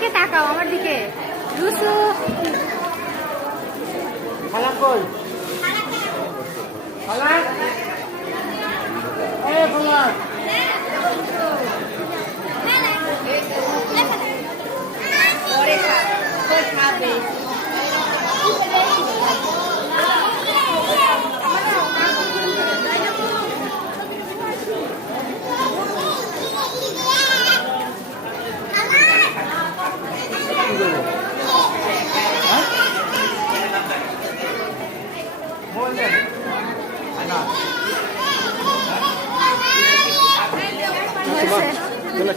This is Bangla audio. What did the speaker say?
দিকে তাকাও, আমার দিকে। রুসু খালা কই? খালা এই খালা খাবে। চলে